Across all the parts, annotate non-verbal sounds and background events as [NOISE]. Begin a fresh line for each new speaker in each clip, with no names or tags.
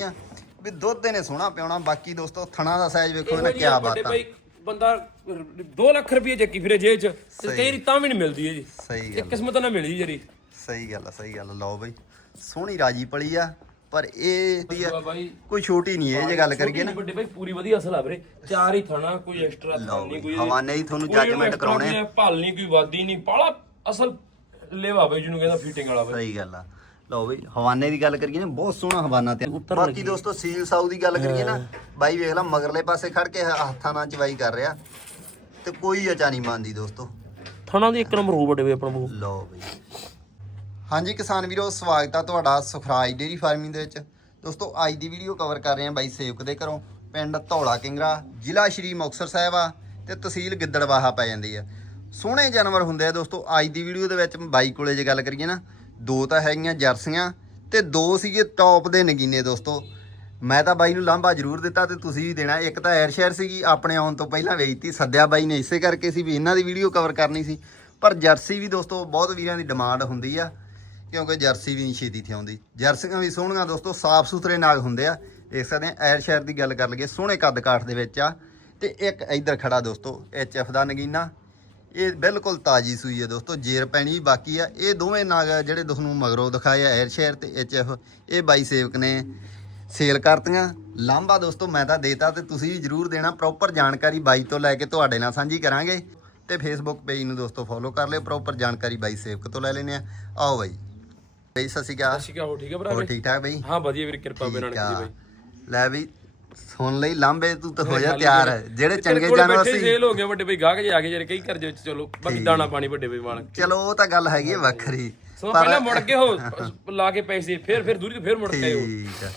ਆ। ਵੀ ਦੁੱਧ ਨੇ ਸੋਹਣਾ ਪਿਆਉਣਾ ਬਾਕੀ ਦੋਸਤੋ ਥਣਾ ਦਾ ਸਾਈਜ਼ ਵੇਖੋ
ਇਹੋ
ਇਹਨੇ
ਵੱਡੇ
ਬਾਤ। ਆ
ਬੰਦਾ 2 ਲੱਖ ਰੁਪਏ ਚੱਕੀ ਫਿਰੇ ਜੇਬ ਚ ਤੇ ਕਈ ਰੀਤਾਂ ਵੀ ਨਹੀਂ ਮਿਲਦੀ ਹੈ ਜੀ।
ਸਹੀ ਗੱਲ
ਕਿਸਮਤ ਨਾਲ ਮਿਲਦੀ ਜਰੀ
ਸਹੀ ਗੱਲ ਆ ਸਹੀ ਗੱਲ। ਲਓ ਬਈ। ਸੋਹਣੀ ਰਾਜੀ ਪਲੀ ਆ ਪਰ ਇਹ ਕੋਈ ਛੋਟੀ ਨਹੀਂ ਇਹ ਜੇ ਗੱਲ ਕਰੀਏ ਨਾ।
ਵੱਡੇ ਭਾਈ ਪੂਰੀ ਵਧੀਆ ਅਸਲ ਆ ਵੀਰੇ। ਚਾਰ ਹੀ ਥਣਾ ਕੋਈ ਐਕਸਟਰਾ ਨਹੀਂ ਕੋਈ
ਹਵਾਨੇ ਹੀ ਤੁਹਾਨੂੰ
extra
ਕਰਾਉਣੇ
ਹੈ, ਭਲ ਨਹੀਂ ਕੋਈ ਵਾਦੀ ਨਹੀਂ ਪਾਲਾ ਅਸਲ ਲੇਵਾ ਬਈ ਜਿਹਨੂੰ ਕਹਿੰਦਾ ਫੀਟਿੰਗ ਵਾਲਾ ਬਈ।
ਸਹੀ ਗੱਲ ਆ। ਲਓ ਬਈ ਹਵਾਨੇ ਦੀ ਗੱਲ ਕਰੀਏ ਨਾ ਬਹੁਤ ਸੋਹਣਾ ਹਵਾਨਾ ਤੇ
ਉੱਤਰ
ਬਾਕੀ। ਦੋਸਤੋ ਸੀਲ ਸਾਊ ਦੀ ਗੱਲ ਕਰੀਏ ਨਾ ਬਾਈ ਵੇਖ ਲਾ ਮਗਰਲੇ ਪਾਸੇ ਖੜ ਕੇ ਹੱਥਾਂ ਨਾਲ ਚਵਾਈ ਕਰ ਰਿਹਾ। ਤੇ ਕੋਈ ਅਚਾ ਨਹੀਂ ਮੰਨਦੀ ਦੋਸਤੋ।
ਥਣਾ ਦੀ ਇੱਕ ਨੰਬਰ ਹੋ ਵੱਡੇ ਬਈ ਆਪਣਾ ਬਹੁਤ
ਲਓ ਬਈ। ਹਾਂਜੀ ਕਿਸਾਨ ਵੀਰੋ ਸਵਾਗਤ ਆ ਤੁਹਾਡਾ ਸੁਖਰਾਜ ਡੇਰੀ ਫਾਰਮਿੰਗ ਦੇ ਵਿੱਚ। ਦੋਸਤੋ ਅੱਜ ਦੀ ਵੀਡੀਓ ਕਵਰ ਕਰ ਰਹੇ ਹਾਂ ਬਾਈ ਸੇਵਕ ਦੇ ਘਰੋਂ ਪਿੰਡ ਧੌਲਾ ਕਿੰਗਰਾ ਜ਼ਿਲ੍ਹਾ ਸ਼੍ਰੀ ਮੁਕਤਸਰ ਸਾਹਿਬ ਆ ਤੇ ਤਹਿਸੀਲ ਗਿੱਦੜਵਾਹਾ ਪੈ ਜਾਂਦੀ ਆ। ਸੋਹਣੇ ਜਾਨਵਰ ਹੁੰਦੇ ਆ ਦੋਸਤੋ ਅੱਜ ਦੀ ਵੀਡੀਓ ਦੇ ਵਿੱਚ ਬਾਈ ਕੋਲੇ ਜੇ ਗੱਲ ਕਰੀਏ ਨਾ ਦੋ ਤਾਂ ਹੈਗੀਆਂ ਜਰਸੀਆਂ ਤੇ ਦੋ ਸੀਗੇ ਟੌਪ ਦੇ ਨਗੀਨੇ ਦੋਸਤੋ। ਮੈਂ ਤਾਂ ਬਾਈ ਨੂੰ ਲਾਂਭਾ ਜ਼ਰੂਰ ਦਿੱਤਾ ਤੇ ਤੁਸੀਂ ਵੀ ਦੇਣਾ। ਇੱਕ ਤਾਂ ਐਰ ਸ਼ਹਿਰ ਸੀਗੀ, ਆਪਣੇ ਆਉਣ ਤੋਂ ਪਹਿਲਾਂ ਵੇਚਤੀ। ਸੱਦਿਆ ਬਾਈ ਨੇ ਇਸੇ ਕਰਕੇ ਸੀ ਵੀ ਇਹਨਾਂ ਦੀ ਵੀਡੀਓ ਕਵਰ ਕਰਨੀ ਸੀ। ਪਰ ਜਰਸੀ ਵੀ ਦੋਸਤੋ, ਬਹੁਤ ਵੀਰਾਂ ਦੀ ਡਿਮਾਂਡ ਹੁੰਦੀ ਆ, ਕਿਉਂਕਿ ਜਰਸੀ ਵੀ ਨਹੀਂ ਛੇਤੀ ਤੇ ਆਉਂਦੀ ਜਰਸੀਆਂ ਵੀ ਸੋਹਣੀਆਂ ਦੋਸਤੋ, ਸਾਫ਼ ਸੁਥਰੇ ਨਾਗ ਹੁੰਦੇ ਆ। ਦੇਖ ਸਕਦੇ ਆ ਐਰ ਸ਼ਹਿਰ ਦੀ ਗੱਲ ਕਰ ਲਈਏ, ਸੋਹਣੇ ਕੱਦ ਕਾਠ ਦੇ ਵਿੱਚ ਆ। ਤੇ ਇੱਕ ਇੱਧਰ ਖੜਾ ਦੋਸਤੋ ਐਚ ਐਫ ਦਾ ਨਗੀਨਾ। ਇਹ ਬਿਲਕੁਲ ਤਾਜੀ ਸੂਈ ਹੈ ਦੋਸਤੋ ਜੇਰ ਪੈਣੀ ਵੀ ਬਾਕੀ ਆ। ਇਹ ਦੋਵੇਂ ਨਾਗ ਜਿਹੜੇ ਤੁਹਾਨੂੰ ਮਗਰੋਂ ਦਿਖਾਏ ਆ ਐਰ ਸ਼ਹਿਰ ਤੇ ਐਚ ਐਫ ਇਹ ਬਾਈ ਸੇਵਕ ਨੇ ਸੇਲ ਕਰਤੀਆਂ। ਲਾਂਭਾ ਦੋਸਤੋ ਮੈਂ ਤਾਂ ਦੇਤਾ ਤੇ ਤੁਸੀਂ ਵੀ ਜਰੂਰ ਦੇਣਾ। ਪ੍ਰੋਪਰ ਜਾਣਕਾਰੀ ਬਾਈ ਤੋਂ ਲੈ ਕੇ ਤੁਹਾਡੇ ਨਾਲ ਸਾਂਝੀ ਕਰਾਂਗੇ। ਤੇ ਫੇਸਬੁੱਕ ਪੇਜ ਨੂੰ ਦੋਸਤੋ ਫੋਲੋ ਕਰ ਲਿਓ। ਪ੍ਰੋਪਰ ਜਾਣਕਾਰੀ ਬਾਈ ਸੇਵਕ ਤੋਂ ਲੈ ਲੈਨੇ ਆ। ਆਓ ਬਾਈ। ਬਈ ਸਤਿ ਸ਼੍ਰੀ ਅਕਾਲ।
ਠੀਕ ਆ ਹੋ ਠੀਕ ਆ ਭਰਾ
ਹੋਰ ਠੀਕ ਠਾਕ ਬਈ?
ਹਾਂ ਵਧੀਆ ਵੀਰ ਕਿਰਪਾ
ਆ।
ਜੀ
ਲੈ ਵੀ ਸੁਣ ਲਈ ਲਾਂਬੇ ਤੂੰ ਤਾਂ ਹੋ ਜਾ ਤਿਆਰ
ਵੀਰੇ।
ਜਿਹੜੇ ਚੰਗੇ ਜਾਨਵਰ ਸੀ
ਸੇਲ ਹੋ ਗਏ ਵੱਡੇ ਬਈ ਗਾਹਕ ਜੇ ਆ ਗਏ ਜਿਹੜੇ ਕਈ ਕਰ ਵਿੱਚ ਚਲੋ ਬਾਕੀ ਦਾਣਾ ਪਾਣੀ ਵੱਡੇ ਬਈ ਮਾਲਕ
ਚਲੋ ਉਹ ਤਾਂ ਗੱਲ ਹੈਗੀ ਹੈ ਵੱਖਰੀ।
ਸੋ ਪਹਿਲਾਂ ਮੁੜ ਕੇ ਹੋ [LAUGHS] ਲਾ ਕੇ ਪੈਸੇ ਫਿਰ ਫਿਰ ਦੂਰੀ ਤੋਂ ਫਿਰ ਮੁੜ ਕੇ ਹੋ
ਠੀਕ ਆ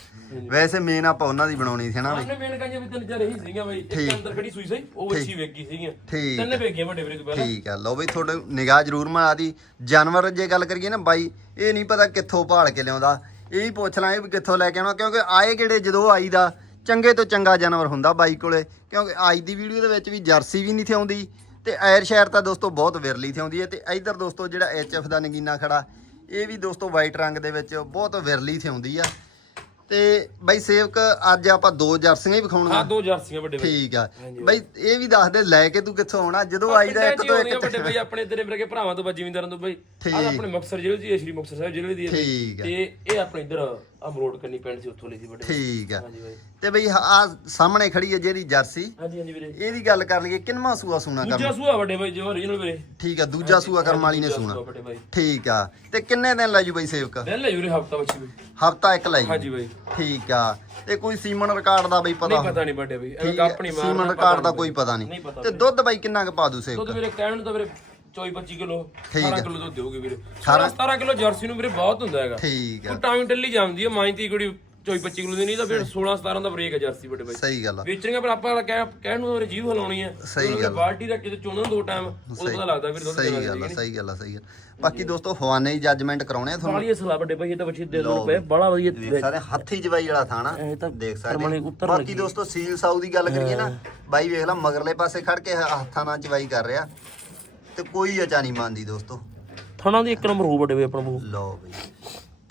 ਵੈਸੇ ਮੇਨ ਆਪਾਂ ਉਹਨਾਂ ਦੀ ਬਣਾਉਣੀ ਸੀ ਨਾ ਬਈ।
ਉਹਨੇ ਮੇਨ ਕਾਂਜੇ ਵੀ ਤਿੰਨ ਚਾਰ ਹੀ ਸੀਗੀਆਂ ਬਈ। ਇੱਕ ਅੰਦਰ ਖੜੀ ਸੂਈ ਸਹੀ ਉਹ ਅੱਛੀ ਵੇਗੀ ਸੀਗੀਆਂ। ਤਿੰਨ ਵੇਗੀਆਂ ਵੱਡੇ ਵੀਰੇ ਤੋਂ ਪਹਿਲਾਂ।
ਠੀਕ ਆ। ਲਓ ਬਈ ਤੁਹਾਡੇ ਨਿਗਾਹ ਜ਼ਰੂਰ ਮਾਰਾ ਦੀ। ਜਾਨਵਰ ਜੇ ਗੱਲ ਕਰੀਏ ਨਾ ਬਾਈ ਇਹ ਨਹੀਂ ਪਤਾ ਕਿੱਥੋਂ ਭਾਲ ਕੇ ਲਿਆਉਂਦਾ। ਇਹ ਹੀ ਪੁੱਛ ਲਾਂਗੇ ਵੀ ਕਿੱਥੋਂ ਲੈ ਕੇ ਆਉਣਾ ਕਿਉਂਕਿ ਆਏ ਕਿਹੜੇ ਜਦੋਂ ਆਈ ਦਾ ਚੰਗੇ ਤੋਂ ਚੰਗਾ ਜਾਨਵਰ ਹੁੰਦਾ ਬਾਈ ਕੋਲੇ, ਕਿਉਂਕਿ ਅੱਜ ਦੀ ਵੀਡੀਓ ਦੇ ਵਿੱਚ ਵੀ ਜਰਸੀ ਵੀ ਨਹੀਂ ਥੀ ਆਉਂਦੀ ਤੇ ਐਰ ਸ਼ਹਿਰ ਤਾਂ ਦੋਸਤੋ ਬਹੁਤ ਵਿਰਲੀ ਥੀ ਆਉਂਦੀ ਹੈ ਤੇ ਇਧਰ ਦੋਸਤੋ ਜਿਹੜਾ ਐਚਐਫ ਦਾ ਨਗੀਨਾ ਖੜਾ, ਇਹ ਵੀ ਦੋਸਤੋ ਵਾਈਟ ਰੰਗ ਦੇ ਵਿੱਚ ਬਹੁਤ ਵਿਰਲੀ ਥੀ ਆਉਂਦੀ ਆ। ਤੇ ਬਾਈ ਸੇਵਕ ਅੱਜ ਆਪਾਂ ਦੋ ਜਰਸੀਆਂ ਹੀ
ਹਾਂ
ਵਿਖਾਉਣੀਆਂ
ਦੋ ਜਰਸੀਆਂ ਵੱਡੇ ਬਈ।
ਠੀਕ ਆ। ਬਾਈ ਇਹ ਵੀ ਦੱਸ ਦੇ ਲੈ ਕੇ ਤੂੰ ਕਿੱਥੋਂ ਆਉਣਾ? ਜਦੋਂ ਆਈਦਾ ਇੱਕ ਤੋਂ ਇੱਕ
ਵੱਡੇ ਬਈ ਆਪਣੇ ਤੇਰੇ ਵਰਗੇ ਭਰਾਵਾਂ ਤੋਂ ਜ਼ਿਮੀਂਦਾਰਾਂ ਤੋਂ ਬਈ। ਆਹ ਆਪਣੇ ਮੁਕਤਸਰ ਜ਼ਿਲ੍ਹੇ ਦੀ ਹੈ, ਸ਼੍ਰੀ ਮੁਕਤਸਰ ਸਾਹਿਬ ਜ਼ਿਲ੍ਹੇ ਦੀ ਹੈ।
ਠੀਕ ਆ।
ਤੇ ਇਹ ਆਪਣੇ ਇਧਰ ਅਮਰੋਡ ਕੰਨੀ ਪਿੰਡ ਸੀ ਉੱਥੋਂ ਲਈ ਸੀ ਵੱਡੇ।
ਠੀਕ ਆ। ਤੇ ਬਈ ਆ ਸਾਹਮਣੇ ਖੜੀ ਹੈ ਜਿਹੜੀ ਜਰਸੀ।
ਹਾਂਜੀ ਹਾਂਜੀ ਵੀਰੇ।
ਇਹਦੀ ਗੱਲ ਕਰ ਲਈਏ ਕਿੰਨਵਾਂ ਸੂਆ ਸੂਣਾ
ਦੂਜਾ
ਕਰਨਾ
ਸੂਆ ਵੱਡੇ ਬਾਈ ਜੋ ਓਰੀਜਨਲ ਵੀਰੇ।
ਠੀਕ ਆ ਦੂਜਾ ਸੂਆ ਕਰਮ ਵਾਲੀ ਨੇ
ਦੂਜਾ
ਸੂਣਾ। ਠੀਕ ਆ। ਤੇ ਕਿੰਨੇ ਦਿਨ ਲੈ ਜੂ ਬਈ ਸੇਵਕ?
ਦਿਨ ਲੈ ਵੀਰੇ ਹਫਤਾ ਬੱਚੀ ਬਈ
ਹਫਤਾ ਇੱਕ ਲੈ ਜੂ।
ਹਾਂਜੀ ਬਾਈ।
ਠੀਕ ਆ। ਤੇ ਕੋਈ ਸੀਮਨ ਰਿਕਾਰਡ ਦਾ ਬਈ ਪਤਾ
ਨਹੀਂ ਪਤਾ ਨਹੀਂ ਵੱਡੇ ਬਾਈ। ਐਵੇਂ
ਠੀਕ ਆ,
ਆਪਣੀ ਮਾਰ
ਸੀਮਨ ਰਿਕਾਰਡ ਦਾ ਕੋਈ ਪਤਾ
ਨਹੀਂ।
ਨਹੀਂ
ਪਤਾ
ਤੇ ਦੁੱਧ ਬਈ ਕਿੰਨਾ ਕੁ ਪਾ ਦੂ
ਦੁੱਧ
ਸੇਵਕ
ਵੀਰੇ ਕਹਿਣ ਨੂੰ ਤਾਂ ਵੀਰੇ 24 25 ਕਿਲੋ
ਠੀਕ
18
ਆ।
ਕਿਲੋ ਦੁੱਧ ਦੇਊਗੀ ਵੀਰੇ। 17 17 ਕਿਲੋ ਜਰਸੀ ਨੂੰ ਵੀਰੇ ਬਹੁਤ ਹੁੰਦਾ ਹੈਗਾ।
ਠੀਕ ਆ।
ਟਾਈਮ ਟੱਲੀ ਜਾਂਦੀ ਹੈ ਮਾਈ ਤੀ ਕੁੜੀ 24 25 ਕਿਲੋ ਦੀ ਨਹੀਂ ਤਾਂ ਫਿਰ 16 17 ਦਾ ਬ੍ਰੇਕ ਹੈ ਜਰਸੀ ਵੱਡੇ ਬਾਈ।
ਸਹੀ ਗੱਲ ਆ।
ਵੇਚਣਗੇ ਪਰ ਆਪਾਂ ਕਹਿ ਕਹਿਣ ਨੂੰ ਜੀਵ ਹਲਾਉਣੀ ਹੈ
ਸਹੀ ਗੱਲ।
ਬਾਲਟੀ ਦਾ ਕਿਤੇ ਚੋਣਨ ਦੋ ਟਾਈਮ ਉਹ ਪਤਾ ਲੱਗਦਾ ਵੀਰੇ ਦੁੱਧ
ਸਹੀ ਗੱਲ ਆ ਸਹੀ ਗੱਲ ਆ ਸਹੀ ਗੱਲ ਬਾਕੀ ਦੋਸਤੋ ਹਵਾਨੇ ਹੀ ਜੱਜਮੈਂਟ ਕਰਾਉਣੇ ਆ ਤੁਹਾਨੂੰ।
ਬਾਲੀ ਸਲਾਹ ਵੱਡੇ ਬਾਈ ਇਹ ਤਾਂ ਬੱਚੇ ਦੇ ਦੋ ਰੁਪਏ ਬੜਾ ਵਧੀਆ
ਦੇਖ ਸਕਦੇ ਹੱਥੀ ਜਵਾਈ ਵਾਲਾ ਥਾਣਾ
ਇਹ ਤਾਂ
ਦੇਖ
ਕਰਮਾਲੀ
ਸਕਦੇ
ਉੱਤਰ
ਬਾਕੀ ਦੋਸਤੋ ਸੀਲ ਸਾਊ ਦੀ ਗੱਲ ਕਰੀਏ ਨਾ ਬਾਈ ਵੇਖ ਲਾ ਮਗਰਲੇ ਪਾਸੇ ਖੜ ਕੇ ਹੱਥਾਂ ਨਾਲ ਚਵਾਈ ਕਰ ਰਿਹਾ। ਤੇ ਕੋਈ ਅਚਾ ਨਹੀਂ ਮੰਨਦੀ ਦੋਸਤੋ।
ਥਣਾ ਦੀ ਇੱਕ ਨੰਬਰ ਹੋ ਵੱਡੇ ਬਾਈ ਆਪਣਾ ਬਹੁਤ
ਲਓ ਬਈ।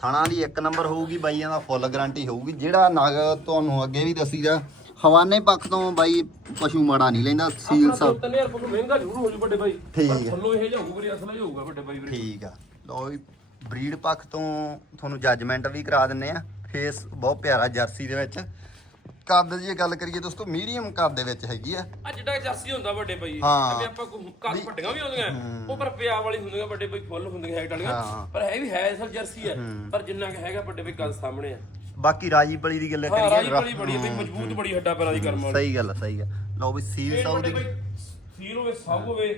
ਥਾਣਾ ਦੀ ਇੱਕ ਨੰਬਰ ਹੋਊਗੀ ਬਾਈਆਂ ਦਾ ਫੁੱਲ ਗਾਰੰਟੀ ਹੋਊਗੀ। ਜਿਹੜਾ ਨਗ ਤੁਹਾਨੂੰ ਅੱਗੇ ਵੀ ਦੱਸੀਦਾ ਹਵਾਨੇ ਪੱਖ ਤੋਂ ਬਾਈ ਪਸ਼ੂ ਮਾੜਾ ਨਹੀਂ ਲੈਂਦਾ ਸੀਲ ਸਾਊ
3000 ਰੁਪਏ ਮਹਿੰਗਾ ਜ਼ਰੂਰ ਹੋ ਜੂ ਵੱਡੇ ਬਾਈ।
ਠੀਕ ਹੈ।
ਥੱਲੋਂ ਇਹ ਜਾਊਗਾ ਵੀਰੇ ਅਸਲਾ ਜਾਊਗਾ ਵੱਡੇ ਬਾਈ
ਠੀਕ ਆ। ਲਓ ਵੀ ਬਰੀਡ ਪੱਖ ਤੋਂ ਤੁਹਾਨੂੰ ਜੱਜਮੈਂਟ ਵੀ ਕਰਾ ਦਿੰਨੇ ਆ। ਫੇਸ ਬਹੁਤ ਪਿਆਰਾ ਜਰਸੀ ਦੇ ਵਿੱਚ। ਕੱਦ ਦੀ ਜੇ ਗੱਲ ਕਰੀਏ ਦੋਸਤੋ ਮੀਡੀਅਮ ਕੱਦ ਦੇ ਵਿੱਚ ਹੈਗੀ ਆ।
ਆ ਜਿਹੜਾ ਜਰਸੀ ਹੁੰਦਾ ਵੱਡੇ ਬਾਈ
ਹਾਂ।
ਜਿਵੇਂ ਆਪਾਂ ਕੋਈ ਕੱਦ ਵੱਡੀਆਂ ਵੀ ਆਉਂਦੀਆਂ ਉਹ ਪਰ ਪਿਆ ਵਾਲੀ ਹੁੰਦੀਆਂ ਵੱਡੇ ਬਾਈ ਫੁੱਲ ਹੁੰਦੀਆਂ ਹੈਟ ਵਾਲੀਆਂ।
ਹਾਂ।
ਪਰ ਇਹ ਵੀ ਹੈ ਅਸਲ ਜਰਸੀ ਹੈ ਪਰ ਜਿੰਨਾ ਕਿ ਹੈਗਾ ਵੱਡੇ ਬਾਈ ਕੱਦ ਸਾਹਮਣੇ ਆ।
ਬਾਕੀ ਰਾਜੀ ਬਲੀ ਦੀ ਗੱਲ
ਹਾਂ
ਕਰੀਏ।
ਰਾਜੀ ਬੜੀ ਬੜੀ ਬਈ ਮਜ਼ਬੂਤ ਬੜੀ ਹੱਡਾ ਪੈਰਾਂ ਦੀ ਕਰਮ ਵਾਲੀ।
ਸਹੀ ਗੱਲ ਆ ਸਹੀ ਗੱਲ ਲਓ ਵੀ ਸੀਲ ਸਾਊ
ਵੱਡੇ
ਦੀ
ਬਾਈ ਸੀਲ ਹੋਵੇ ਸਭ ਹੋਵੇ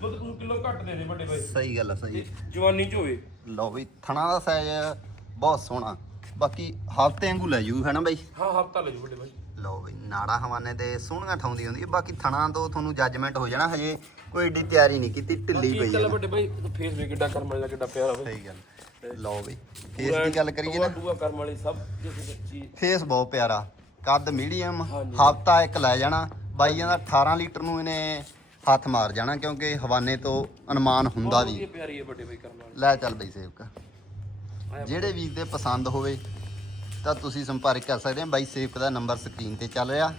ਦੁੱਧ ਕੁਝ ਕਿਲੋ ਘੱਟ ਦੇ ਦੇ ਵੱਡੇ ਬਾਈ।
ਸਹੀ ਗੱਲ ਆ ਸਹੀ
ਜਵਾਨੀ ਚ ਹੋਵੇ।
ਲਓ ਵੀ ਥਣਾ ਦਾ ਸਾਈਜ਼ ਬਹੁਤ ਸੋਹਣਾ। ਬਾਕੀ ਹਫ਼ਤੇ ਵਾਂਗੂ ਲੈ ਜੂ ਹੈ ਨਾ ਬਾਈ?
ਹਾਂ ਹਫਤਾ ਲੈ ਜੂ ਵੱਡੇ ਬਾਈ।
ਲਓ ਬਈ ਨਾੜਾ ਹਵਾਨੇ ਤੇ ਸੋਹਣੀਆਂ ਠਾਉਂਦੀ ਹੁੰਦੀ ਹੈ। ਬਾਕੀ ਥਣਾ ਤੋਂ ਤੁਹਾਨੂੰ ਜੱਜਮੈਂਟ ਹੋ ਜਾਣਾ ਹਜੇ ਕੋਈ ਏਡੀ ਤਿਆਰੀ ਨਹੀਂ ਕੀਤੀ ਢਿੱਲੀ ਪਈ ਹੈ।
ਵੱਡੇ ਬਾਈ ਫੇਸ ਵੀ ਕਿੱਡਾ ਕਰਮ ਵਾਲਾ ਕਿੱਡਾ ਪਿਆਰਾ ਬਾਈ।
ਸਹੀ ਗੱਲ। ਲਓ ਬਈ ਫੇਸ ਦੀ ਗੱਲ ਕਰੀਏ ਨਾ।
ਦੂਆ ਕਰਮ ਵਾਲੀ ਸਭ ਜੇ ਸੱਚੀ।
ਫੇਸ ਬਹੁਤ ਪਿਆਰਾ ਕੱਦ ਮੀਡੀਅਮ। ਹਫਤਾ ਇੱਕ ਲੈ ਜਾਣਾ। ਬਾਈਆਂ ਦਾ 18 ਲੀਟਰ ਨੂੰ ਇਹਨੇ ਹੱਥ ਮਾਰ ਜਾਣਾ ਕਿਉਂਕਿ ਹਵਾਨੇ ਤੋਂ ਅਨੁਮਾਨ ਹੁੰਦਾ ਵੀ।
ਇਹ ਪਿਆਰੀ ਹੈ ਵੱਡੇ ਬਾਈ ਕਰਮ ਵਾਲੀ।
ਲੈ ਚੱਲ ਬਈ ਸੇਵਕ। ਜਿਹੜੇ ਵੀਰ ਦੇ ਪਸੰਦ ਹੋਵੇ, ਤਾਂ ਤੁਸੀਂ ਸੰਪਰਕ ਕਰ ਸਕਦੇ ਹੋ। ਬਾਈ ਸੇਫ ਦਾ ਨੰਬਰ ਸਕਰੀਨ ਤੇ ਚੱਲ ਰਿਹਾ।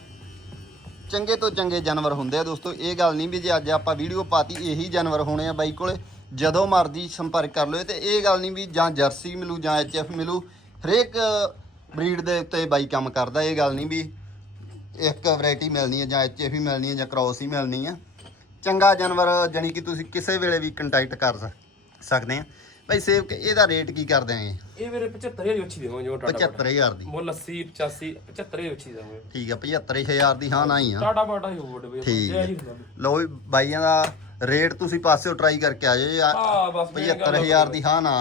ਚੰਗੇ ਤੋਂ ਚੰਗੇ ਜਾਨਵਰ ਹੁੰਦੇ ਆ ਦੋਸਤੋ। ਇਹ ਗੱਲ ਨਹੀਂ ਵੀ ਜੇ ਅੱਜ ਆਪਾਂ ਵੀਡੀਓ ਪਾਤੀ, ਇਹੀ ਜਾਨਵਰ ਹੋਣੇ ਆ ਬਾਈ ਕੋਲੇ। ਜਦੋਂ ਮਰਜ਼ੀ ਸੰਪਰਕ ਕਰ ਲਓ। ਤੇ ਇਹ ਗੱਲ ਨਹੀਂ ਵੀ ਜਾਂ ਜਰਸੀ ਮਿਲੂ, ਜਾਂ ਐਚਐਫ ਮਿਲੂ। ਹਰੇਕ ਬਰੀਡ ਦੇ ਉੱਤੇ ਬਾਈ ਕੰਮ ਕਰਦਾ। ਇਹ ਗੱਲ ਨਹੀਂ ਵੀ ਇੱਕ ਵੈਰਾਈਟੀ ਮਿਲਣੀ ਹੈ ਜਾਂ ਐਚਐਫ ਹੀ ਮਿਲਣੀ ਹੈ ਜਾਂ ਕ੍ਰੋਸ ਹੀ ਮਿਲਣੀ ਹੈ ਚੰਗਾ ਜਾਨਵਰ ਜਾਨੀ ਕਿ ਤੁਸੀਂ ਕਿਸੇ ਵੇਲੇ ਵੀ ਕੰਟੈਕਟ ਕਰ ਸਕਦੇ ਆ। ਭਾਈ ਸੇਵਕ ਇਹਦਾ ਰੇਟ ਕੀ ਕਰ ਦਿਆਂਗੇ
ਇਹ? ਵੀਰੇ 75000 ਦੀ ਅੱਛੀ ਦੇਵਾਂਗੇ ਜੋ ਟਾਟਾ
75000 ਦੀ।
ਮੁੱਲ 80 85 75000 ਅੱਛੀ ਦੇਵਾਂਗੇ।
ਠੀਕ ਆ 75000 ਦੀ ਹਾਂ ਨਾ ਹੀ ਆ।
ਟਾਟਾ ਬਾਟਾ ਹੀ ਬਈ
ਠੀਕ। ਲਓ ਵੀ ਬਾਈਆਂ ਦਾ ਰੇਟ ਤੁਸੀਂ ਪਾਸਿਓ ਟਰਾਈ ਕਰਕੇ ਆ ਜਾਓ ਯਾਰ
ਹਾਂ ਬਸ ਮੇਰੀ ਗੱਲ
75000 ਦੀ ਹਾਂ ਨਾ।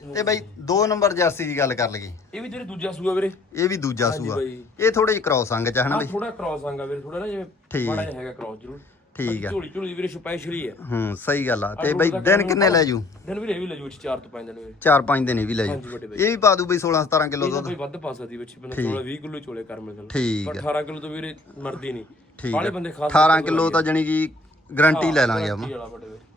ਤੇ ਬਾਈ ਦੋ ਨੰਬਰ ਜਰਸੀ ਦੀ ਗੱਲ ਕਰ ਲਈਏ।
ਇਹ ਵੀ ਜਿਹੜੇ ਦੂਜਾ ਸੂਆ ਵੀਰੇ।
ਇਹ ਵੀ ਦੂਜਾ ਸੂਆ।
ਬਾਈ।
ਇਹ ਥੋੜੇ ਜਿਹਾ ਕ੍ਰੋਸ ਅੰਗ ਚ ਹੈ ਨਾ
ਹਾਂ
ਬਈ?
ਥੋੜਾ ਕ੍ਰਾਸ ਆਂਗਾ ਵੀਰੇ ਥੋੜਾ ਨਾ ਜਿਵੇਂ
ਠੀਕ।
ਮਾੜਾ ਜਿਹਾ ਹੈਗਾ ਕ੍ਰਾਸ ਜ਼ਰੂਰ।
ਠੀਕ ਆ।
ਝੋਲੀ ਝੋਲੀ ਵੀਰੇ ਸਪੈਸ਼ਲੀ ਹੈ
ਹੂੰ ਸਹੀ ਗੱਲ ਆ। ਤੇ ਬਾਈ ਦਿਨ ਕਿੰਨੇ ਲੈ ਜੂ?
ਦਿਨ ਵੀਰੇ ਇਹ ਵੀ ਲੈ ਜੂ 4 ਤੋਂ 5 ਦਿਨ ਵੀਰੇ।
4-5 ਦਿਨ ਇਹ ਵੀ ਲੈ ਜੂ। ਇਹ ਵੀ ਪਾ ਦੂ ਬਈ 16 17 ਕਿਲੋ ਦੁੱਧ।
ਕੋਈ ਵੱਧ ਪਾ ਸਕਦੀ ਵਿੱਚ ਬੰਦਾ ਥੋੜਾ 20 ਕਿਲੋ ਚੋਲੇ ਕਰ ਮਿਲ
ਠੀਕ
ਪਰ 18 ਕਿਲੋ ਤੋਂ ਵੀਰੇ ਮਰਦੀ ਨਹੀਂ।
ਠੀਕ
ਬੰਦੇ ਖਾਸ
18 ਕਿਲੋ ਤਾਂ ਜਾਨੀ ਕਿ ਗਰੰਟੀ ਲੈ ਲਾਂਗੇ ਆਪਾਂ।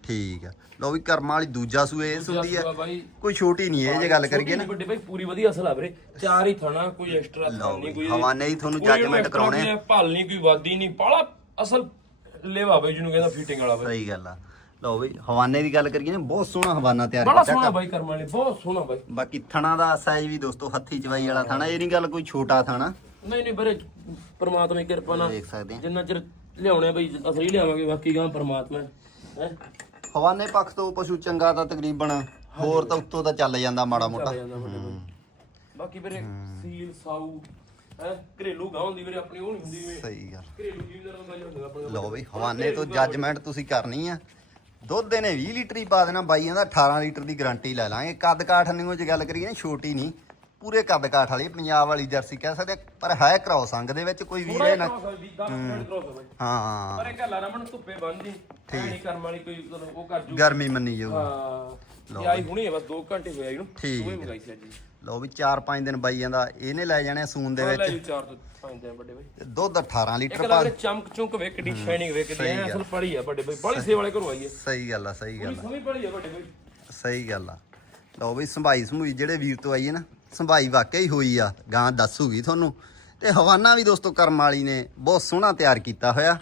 ਠੀਕ ਆ। ਲਓ ਵੀ ਕਰਮਾਂ ਵਾਲੀ ਦੂਜਾ ਸੂਏ
ਸੂਆ ਬਾਈ।
ਕੋਈ ਛੋਟੀ ਨਹੀਂ ਇਹ ਜੇ ਗੱਲ ਕਰੀਏ ਨਾ।
ਵੱਡੇ ਬਾਈ ਪੂਰੀ ਵਧੀਆ ਅਸਲ ਆ ਵੀਰੇ। ਚਾਰ ਹੀ ਥਣਾ ਕੋਈ ਐਕਸਟਰਾ ਨਹੀਂ ਕੋਈ
ਹਵਾਨੇ ਹੀ ਤੁਹਾਨੂੰ
extra
ਕਰਾਉਣੇ
ਭਾਲ ਨਹੀਂ ਕੋਈ ਵਾਦੀ ਨਹੀਂ। ਬਾਲਾ ਅਸਲ ਲੇਵਾ ਬਾਈ ਜਿਹਨੂੰ ਕਹਿੰਦਾ ਫਿਟਿੰਗ ਵਾਲਾ ਬਾਈ।
ਸਹੀ ਗੱਲ ਆ। ਲਓ ਬਈ ਹਵਾਨੇ ਦੀ ਗੱਲ ਕਰੀਏ ਨਾ ਬਹੁਤ ਸੋਹਣਾ ਹਵਾਨਾ ਤਿਆਰ
ਬੜਾ
ਕੀਤਾ।
ਸੋਹਣਾ ਬਾਈ ਕਰਮ ਵਾਲੇ ਬਹੁਤ ਸੋਹਣਾ ਬਾਈ।
ਬਾਕੀ ਥਣਾ ਦਾ ਸਾਈਜ਼ ਵੀ ਦੋਸਤੋ ਹੱਥੀ ਚਵਾਈ ਵਾਲਾ ਥਣਾ ਇਹ ਨਹੀਂ ਗੱਲ ਕੋਈ ਛੋਟਾ ਥਣਾ।
ਨਹੀਂ ਨਹੀਂ ਵੀਰੇ ਪਰਮਾਤਮਾ ਦੀ ਕਿਰਪਾ ਨਾਲ
ਦੇਖ ਸਕਦੇ ਆ।
ਜਿੰਨਾ ਚਿਰ ਲਿਆਉਣੇ ਬਈ ਅਸਲੀ ਲਿਆਵਾਂਗੇ ਬਾਕੀ ਗਾਂ ਪਰਮਾਤਮਾ ਹੈ।
ਹਵਾਨੇ ਪੱਖ ਤੋਂ ਪਸ਼ੂ ਚੰਗਾ ਤਾਂ ਤਕਰੀਬਨ ਹੋਰ ਤਾਂ ਉੱਤੋਂ ਤਾਂ ਚੱਲ ਜਾਂਦਾ ਮਾੜਾ ਮੋਟਾ।
ਬਾਕੀ ਵੀਰੇ ਸੀਲ ਸਾਊ ਹੈ? ਘਰੇਲੂ ਗਾਂ ਹੁੰਦੀ ਵੀਰੇ ਆਪਣੀ ਉਹ ਨਹੀਂ ਹੁੰਦੀ ਜਿਵੇਂ
ਸਹੀ ਗੱਲ।
ਘਰੇਲੂ ਜੀਵਦਾਰਾਂ ਦਾ ਜਿਹੜਾ ਹੁੰਦਾ ਆਪਣੇ
ਲਓ ਬਈ ਹਵਾਨੇ ਤੋਂ ਜੱਜਮੈਂਟ ਤੁਸੀਂ ਕਰਨੀ ਆ। ਦੁੱਧ ਇਹਨੇ 20 ਲੀਟਰ ਹੀ ਪਾ ਦੇਣਾ ਬਾਈਆਂ ਦਾ 18 ਲੀਟਰ ਦੀ ਗਾਰੰਟੀ ਲੈ ਲਾਂਗੇ। ਕੱਦ ਕਾਠ ਨਿਓ ਜੇ ਗੱਲ ਕਰੀਏ ਨਾ ਛੋਟੀ ਨਹੀਂ। ਪੂਰੇ ਕੱਦ ਕਾਠ ਵਾਲੀ ਪੰਜਾਬ ਵਾਲੀ ਜਰਸੀ ਕਹਿ ਸਕਦੇ ਪਰ ਹੈ ਕ੍ਰੋਸ ਅੰਗ ਦੇ ਵਿੱਚ ਕੋਈ ਵੀਰੇ ਨਾ ਹਾਂ।
ਪਰ ਇਹ ਗੱਲ ਆ ਰਮਨ ਧੁੱਪੇ ਬੰਦੀ ਠੀਕ। ਨਹੀਂ ਕਰਮ ਵਾਲੀ ਕੋਈ ਮਤਲਬ ਉਹ ਕਰ ਜੂ।
ਗਰਮੀ ਮੰਨੀ ਜਾਊ
ਹਾਂ। ਯਾਈ ਹੁਣੀ ਹੈ ਬਸ 2 ਘੰਟੇ ਹੋਏ ਇਹਨੂੰ
ਠੀਕ
ਹੀ।
ਲਓ ਵੀ 4-5 ਦਿਨ ਬਾਈਆਂ ਦਾ ਇਹਨੇ ਲੈ ਜਾਣੇ ਸੂਨ ਦੇ
ਲੈ
ਵਿੱਚ।
ਜੀ 4 ਤੋਂ 5 ਦਿਨ ਵੱਡੇ ਬਾਈ।
ਤੇ ਦੁੱਧ 18
ਇੱਕ
ਲੀਟਰ ਪਾ
ਚਮਕ ਚੁੰਕ ਵੇ ਕਿੱਡੀ ਸ਼ਾਈਨਿੰਗ ਵੇ ਕਿੱਡੀ
ਸਹੀ
ਐਂ
ਗੱਲ।
ਅਸਲ ਪੜੀ ਆ ਵੱਡੇ ਬਾਈ ਬੜੀ ਸੇ ਵਾਲੇ ਘਰੋਂ ਆਈਏ
ਸਹੀ ਗੱਲ ਆ ਸਹੀ ਗੱਲ
ਪੂਰੀ
ਆ
ਪੜੀ ਆ ਵੱਡੇ ਬਾਈ।
ਸਹੀ ਗੱਲ ਆ। ਲਓ ਬਈ ਸੰਭਾਈ ਸਮੂਈ ਜਿਹੜੇ ਵੀਰ ਤੋਂ ਆਈ ਹੈ ਨਾ ਸੰਭਾਈ ਵਾਕਿਆ ਹੀ ਹੋਈ ਆ ਗਾਂ ਦੱਸੂਗੀ ਤੁਹਾਨੂੰ। ਤੇ ਹਵਾਨਾ ਵੀ ਦੋਸਤੋ ਕਰਮ ਵਾਲੀ ਨੇ ਬਹੁਤ ਸੋਹਣਾ ਤਿਆਰ ਕੀਤਾ ਹੋਇਆ।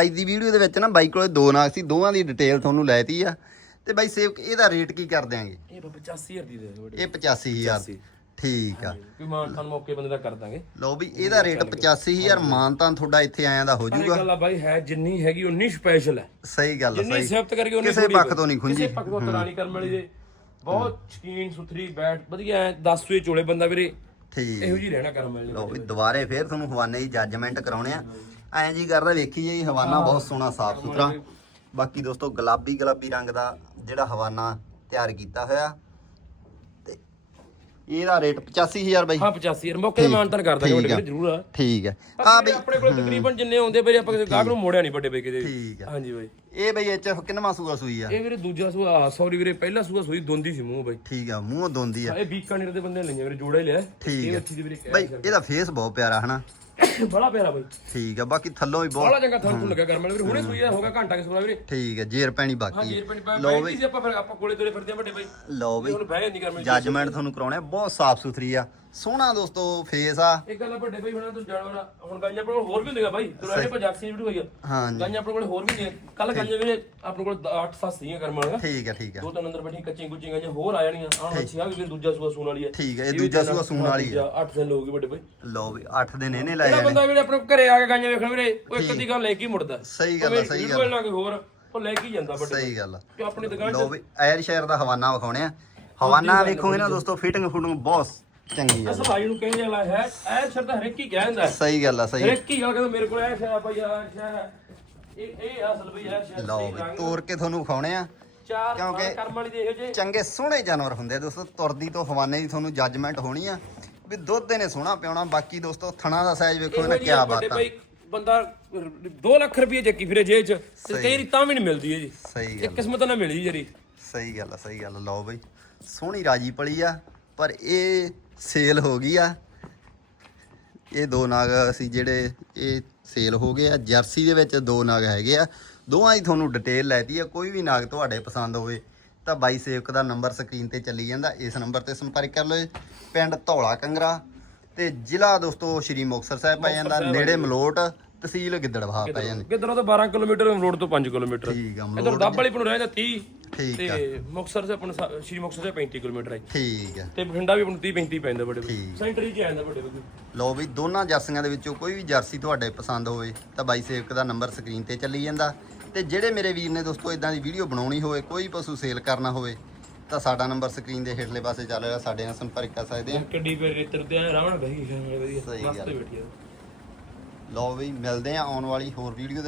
ਅੱਜ ਦੀ ਵੀਡੀਓ ਦੇ ਵਿੱਚ ਨਾ ਬਾਈ ਕੋਲੇ ਦੋ ਨਾਗ ਸੀ ਦੋਵਾਂ ਦੀ ਡਿਟੇਲ ਤੁਹਾਨੂੰ ਲੈਤੀ ਆ। ਤੇ ਬਾਈ ਸੇਵਕ ਇਹਦਾ ਰੇਟ ਕੀ ਕਰ ਦਿਆਂਗੇ?
ਇਹ ਬਾ 85000 ਦੀ ਦੇ ਦੇ ਵੱਡੇ
ਇਹ 85000 ਠੀਕ ਆ।
ਕੋਈ ਮਾਨ ਖਾਨ ਮੌਕੇ ਬੰਦੇ ਦਾ ਕਰ ਦਾਂਗੇ।
ਲਓ ਵੀ ਇਹਦਾ ਰੇਟ 85000 ਮਾਨਤਾਂ ਤੁਹਾਡਾ ਇੱਥੇ ਆਇਆਂ ਦਾ ਹੋ ਜਾਊਗਾ।
ਗੱਲ ਆ ਬਾਈ ਹੈ ਜਿੰਨੀ ਹੈਗੀ ਉਨੀ ਸਪੈਸ਼ਲ ਹੈ।
ਸਹੀ ਗੱਲ ਆ
ਜਿੰਨੀ
ਸਹੀ।
ਸਿਫਤ ਕਰਕੇ ਉਹਨੇ
ਕਿਸੇ ਪੱਖ ਤੋਂ ਨਹੀਂ ਖੁੰਝੀ
ਕਿਸੇ ਪੱਖ ਤੋਂ ਤਰਾਣੀ ਕਰਮ ਵਾਲੀ ਦੇ ਬਹੁਤ ਸ਼ਕੀਨ ਸੁਥਰੀ ਬੈਠ ਵਧੀਆ ਐ 10 ਸੂਏ ਚੋਲੇ ਬੰਦਾ ਵੀਰੇ।
ਠੀਕ।
ਇਹੋ ਜੀ ਰਹਿਣਾ ਕਰਮ ਵਾਲੀ
ਲਓ ਵੀ ਦੁਬਾਰੇ ਫੇਰ ਤੁਹਾਨੂੰ ਹਵਾਨੇ ਦੀ ਜੱਜਮੈਂਟ ਕਰਾਉਣੇ ਆ। ਐਂ ਜੀ ਕਰਦਾ ਵੇਖੀ ਜੀ ਹਵਾਨਾ ਬਹੁਤ ਸੋਹਣਾ ਸਾਫ਼ ਸੁਥਰਾ। ਬਾਕੀ ਦੋਸਤੋ ਗੁਲਾਬੀ ਗੁਲਾਬੀ ਰੰਗ ਦਾ ਜਿਹੜਾ ਹਵਾਨਾ ਤਿਆਰ ਕੀਤਾ ਹੋਇਆ। ਤੇ ਇਹਦਾ ਰੇਟ 85000 ਬਾਈ।
ਹਾਂ 85 ਯਾਰ ਮੌਕੇ ਤੇ ਮਾਨਤਨ ਕਰ ਦਾਂਗੇ ਵੱਡੇ
ਠੀਕ ਆ।
ਵੀਰੇ ਜ਼ਰੂਰ ਆ।
ਠੀਕ ਹੈ
ਆ
ਬਈ।
ਆਪਣੇ ਕੋਲ ਤਕਰੀਬਨ ਜਿੰਨੇ ਆਉਂਦੇ ਵੀਰੇ ਆਪਾਂ ਕਿਸੇ ਗਾਹਕ ਨੂੰ ਮੋੜਿਆ ਨਹੀਂ ਵੱਡੇ ਬਈ ਕਿਤੇ। ਵੀ।
ਠੀਕ ਆ।
ਹਾਂਜੀ ਬਾਈ।
ਇਹ ਬਈ ਐਚਐਫ ਕਿੰਨਵਾਂ ਸੂਆ ਸੂਈ ਆ?
ਇਹ ਵੀਰੇ ਦੂਜਾ ਸੂਆ ਸੌਰੀ ਵੀਰੇ ਪਹਿਲਾ ਸੂਆ ਸੂਈ ਦੋਂਦੀ ਸੀ ਮੂੰਹ ਬਾਈ।
ਠੀਕ ਆ ਮੂੰਹ ਦੋਂਦੀ ਆ।
ਇਹ ਬੀਕਾਨੇਰ ਦੇ ਬੰਦੇ ਨੇ ਲਈਆਂ ਵੀਰੇ ਜੋੜਾ ਹੀ ਲਿਆ।
ਠੀਕ
ਇਹ ਅੱਛੀ ਦੀ ਵੀਰੇ
ਬਈ ਇਹਦਾ ਫੇਸ ਬਹੁਤ ਪਿਆਰਾ ਹਨਾ?
ਬੜਾ ਪਿਆਰਾ ਬਾਈ।
ਠੀਕ ਆ ਬਾਕੀ ਥੱਲੋਂ ਵੀ ਬਹੁਤ
ਬੜਾ ਚੰਗਾ ਥਣ ਥੁਣ ਲੱਗਾ ਕਰਮ ਵਾਲੇ ਵੀਰੇ ਹੁਣੇ ਸੂਈ ਆ ਹੋਗਾ ਘੰਟਾ ਕਿ ਸੂਆ ਵੀਰੇ।
ਠੀਕ ਹੈ ਜੇਰ ਪੈਣੀ
ਹਾਂ
ਬਾਕੀ
ਜੀ
ਹੈ
ਪਿੰਡ ਪੈ
ਲਓ
ਬੈਠੀ ਸੀ ਆਪਾਂ ਫਿਰ ਆਪਾਂ ਕੋਲੇ ਤੁਰੇ ਫਿਰਦੇ ਆ ਵੱਡੇ ਬਾਈ।
ਲਓ ਬਈ।
ਹੁਣ ਬਹਿ ਜਾਂਦੀ ਕਰਮ ਵਾਲੀ
ਜੱਜਮੈਂਟ ਤੁਹਾਨੂੰ ਕਰਾਉਣੇ ਬਹੁਤ ਸਾਫ਼ ਸੁਥਰੀ ਆ। ਸੋਹਣਾ ਦੋਸਤੋ ਫੇਸ ਆ।
ਇੱਕ ਗੱਲ ਆ ਵੱਡੇ ਬਾਈ ਹੁਣ ਤੂੰ ਜਾਨਵਰ ਹੁਣ ਗਾਈਆਂ ਆਪਣੇ ਕੋਲ ਹੋਰ ਵੀ ਹੁੰਦੀਆਂ ਬਾਈ। ਤੂੰ ਇਹਨੇ ਪੰਜਾਬੀ ਵੀਡੀਓ ਹੋਈ ਆ।
ਹਾਂਜੀ।
ਗਾਈਆਂ ਆਪਣੇ ਕੋਲ ਹੋਰ ਵੀ ਹੁੰਦੀਆਂ ਕੱਲ ਗਾਈਆਂ ਵੀਰੇ ਆਪਣੇ ਕੋਲ 8 7 ਸੀਆਂ ਕਰਮ ਵਾਲੀਆਂ।
ਠੀਕ ਹੈ ਠੀਕ ਹੈ
ਦੋ ਤਿੰਨ ਅੰਦਰ ਬੈਠੀ ਕੱਚੀਆਂ ਗੁੱਚੀਆਂ ਗਾਈਆਂ ਹੋਰ ਆ ਜਾਣੀਆਂ। ਆਹ ਅੱਛੀ ਆ ਵੀ ਫਿਰ ਦੂਜਾ ਸੂਆ ਸੂਣ ਵਾਲੀ ਹੈ
ਠੀਕ ਹੈ ਇਹ ਦੂਜਾ ਸੂਆ ਸੂਣ ਵਾਲੀ ਹੈ
8 ਦਿਨ ਹੋ ਗਏ ਵੱਡੇ ਬਾਈ।
ਲਓ ਵੀ 8 ਦਿਨ ਇਹਨੇ ਲੈ
ਜਿਹੜਾ
ਜਾਣੇ।
ਬੰਦਾ ਵੀਰੇ ਆਪਣੇ ਘਰੇ ਆ ਕੇ ਗਾਈਆਂ ਵੇਖਣ ਵੀਰੇ ਉਹ ਇੱਕ ਅੱਧੀ ਗੱਲ ਲੈ ਕੇ ਮੁੜਦਾ।
ਸਹੀ ਗੱਲ ਆ ਸਹੀ ਗੱਲ
ਨਾ ਕੋਈ ਹੋਰ ਉਹ ਲੈ ਕੇ ਜਾਂਦਾ ਵੱਡੇ
ਸਹੀ ਗੱਲ ਆ।
ਕਿ ਆਪਣੀ ਦੁਕਾਨ
ਲਓ ਵੀ ਐਰ ਸ਼ਹਿਰ ਦਾ ਹਵਾਨਾ ਵਿਖਾਉਣੇ ਆ। ਹਵਾਨਾ ਵੇਖੋਗੇ ਨਾ ਦੋਸਤੋ ਫਿਟਿੰਗ ਫੁਟਿੰਗ ਬਹੁਤ ਚੰਗੀ ਆ।
ਅਸ ਭਾਈ ਨੂੰ ਕਹਿੰਦੇ ਵਾਲਾ ਹੈ ਐ ਸ਼ਰਤ ਹਰੇਕ ਹੀ ਕਹਿੰਦਾ
ਸਹੀ ਗੱਲ ਆ ਸਹੀ।
ਹਰੇਕ ਹੀ ਗੱਲ ਕਹਿੰਦਾ ਮੇਰੇ ਕੋਲ ਐ ਸ਼ਾਇ ਭਾਈ ਆ ਸ਼ਾਇ ਇਹ ਇਹ ਅਸਲ ਬਈ ਐ ਸ਼ਾਇ
ਲਓ ਵੀ ਤੋਰ ਕੇ ਤੁਹਾਨੂੰ ਵਿਖਾਉਣੇ ਆ।
ਚਾਰ
ਕਿਉਂਕਿ-
ਕਰਮ ਵਾਲੀ ਦੇ ਇਹੋ ਜੇ।
ਚੰਗੇ ਸੋਹਣੇ ਜਾਨਵਰ ਹੁੰਦੇ ਆ ਦੋਸਤੋ ਤੁਰਦੀ ਤੋਂ ਹਵਾਨੇ ਦੀ ਤੁਹਾਨੂੰ ਜੱਜਮੈਂਟ ਹੋਣੀ ਆ। ਵੀ ਦੁੱਧ ਇਹਨੇ ਸੋਹਣਾ ਪਿਆਉਣਾ ਬਾਕੀ ਦੋਸਤੋ ਥਣਾ ਦਾ ਸਾਈਜ਼ ਵੇਖੋ ਨਾ ਕੀ ਬਾਤ। ਆ
ਭਾਈ ਬੰਦਾ 2 ਲੱਖ ਰੁਪਏ ਚੱਕੀ ਫਿਰੇ ਜੇਬ ਚ ਤੇ ਤੇਰੀ ਤਾਂ ਵੀ ਨਹੀਂ ਮਿਲਦੀ ਹੈ ਜੀ।
ਸਹੀ
ਇਹ
ਗੱਲ
ਕਿਸਮਤ ਨਾਲ ਮਿਲਦੀ ਜਰੀ
ਸਹੀ ਗੱਲ ਆ ਸਹੀ ਗੱਲ। ਲਓ ਬਈ। ਸੋਹਣੀ ਰਾਜੀ ਪਲੀ ਆ। ਪਰ ਇਹ ਸੇਲ ਹੋ ਗਈ ਆ। ਇਹ ਦੋ ਨਾਗ ਅਸੀਂ ਜਿਹੜੇ ਇਹ ਸੇਲ ਹੋ ਗਏ ਆ। ਜਰਸੀ ਦੇ ਵਿੱਚ ਦੋ ਨਾਗ ਹੈਗੇ ਆ। ਦੋਵਾਂ ਦੀ ਤੁਹਾਨੂੰ ਡਿਟੇਲ ਲੈਤੀ ਆ। ਕੋਈ ਵੀ ਨਾਗ ਤੁਹਾਡੇ ਪਸੰਦ ਹੋਵੇ ਤਾਂ ਬਾਈ ਸੇਵਕ ਦਾ ਨੰਬਰ ਸਕਰੀਨ ਤੇ ਚੱਲੀ ਜਾਂਦਾ। ਇਸ ਨੰਬਰ ਤੇ ਸੰਪਰਕ ਕਰ ਲਓ ਪਿੰਡ ਧੌਲਾ ਕੰਗਰਾ ਤੇ ਜ਼ਿਲ੍ਹਾ ਦੋਸਤੋ ਸ਼੍ਰੀ ਮੁਕਤਸਰ ਸਾਹਿਬ ਪੈ ਜਾਂਦਾ। ਨੇੜੇ ਮਲੋਟ। ਤਹਿਸੀਲ ਗਿੱਦੜਬਾਹਾ ਪੈ ਜਾਂਦੀ।
ਕਿਧਰੋਂ ਤਾਂ 12 ਕਿਲੋਮੀਟਰ ਰੋਡ ਤੋਂ 5 ਕਿਲੋਮੀਟਰ।
ਠੀਕ ਆ
ਇਧਰ ਦੱਬ ਵਾਲੀ ਪਨੂੰ ਰਹਿ ਜਾਂਦਾ 30
ਠੀਕ ਆ।
ਤੇ ਮੁਕਤਸਰ ਸੇ ਆਪਣਾ ਸ਼੍ਰੀ ਮੁਕਤਸਰ ਸੇ 35 ਕਿਲੋਮੀਟਰ ਹੈ
ਠੀਕ ਆ।
ਤੇ ਬਠਿੰਡਾ ਵੀ ਆਪਣਾ 30 35 ਪੈਂਦਾ ਬੜੇ। ਸੈਂਟਰ ਹੀ ਚ ਆ ਜਾਂਦਾ ਬੜੇ
ਲਓ ਵੀ ਦੋਨਾਂ ਜਰਸੀਆਂ ਦੇ ਵਿੱਚੋਂ ਕੋਈ ਵੀ ਜਰਸੀ ਤੁਹਾਡੇ ਪਸੰਦ ਹੋਵੇ ਤਾਂ ਬਾਈ ਸੇਵਕ ਦਾ ਨੰਬਰ ਸਕਰੀਨ ਤੇ ਚੱਲੀ ਜਾਂਦਾ। ਤੇ ਜਿਹੜੇ ਮੇਰੇ ਵੀਰ ਨੇ ਦੋਸਤੋ ਇਦਾਂ ਦੀ ਵੀਡੀਓ ਬਣਾਉਣੀ ਹੋਵੇ ਕੋਈ ਪਸ਼ੂ ਸੇਲ ਕਰਨਾ ਹੋਵੇ ਤਾਂ ਸਾਡਾ ਨੰਬਰ ਸਕਰੀਨ ਦੇ ਹੇਠਲੇ ਪਾਸੇ ਚੱਲ ਰਿਹਾ। ਸਾਡੇ ਨਾਲ ਸੰਪਰਕ ਕਰ ਸਕਦੇ ਆ।
ਕਿੱਡੀ ਪੇ ਰੇਤਰ ਤੇ ਨਾਲ ਬਹਿ ਗਈ ਵਧੀਆ।
ਸਹੀ ਗੱਲ।
ਬੈਠੀ
ਲਓ ਵੀ ਮਿਲਦੇ ਆ ਆਉਣ ਵਾਲੀ ਹੋਰ ਵੀਡੀਓ ਦੇ